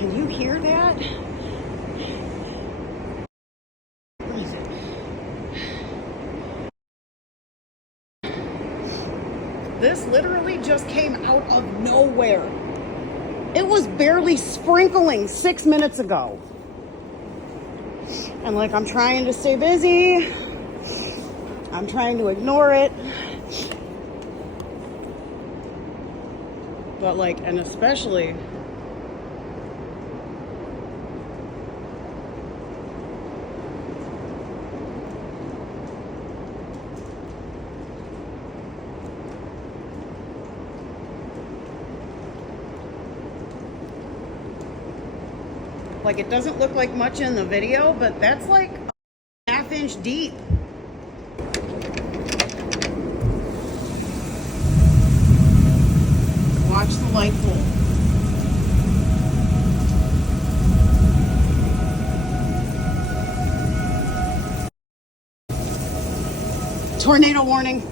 Can you hear that? This literally just came out of nowhere. It was barely sprinkling 6 minutes ago. And like, I'm trying to stay busy. I'm trying to ignore it. But like, and especially like, it doesn't look like much in the video, but that's like a half-inch deep. Watch the light pole. Tornado warning.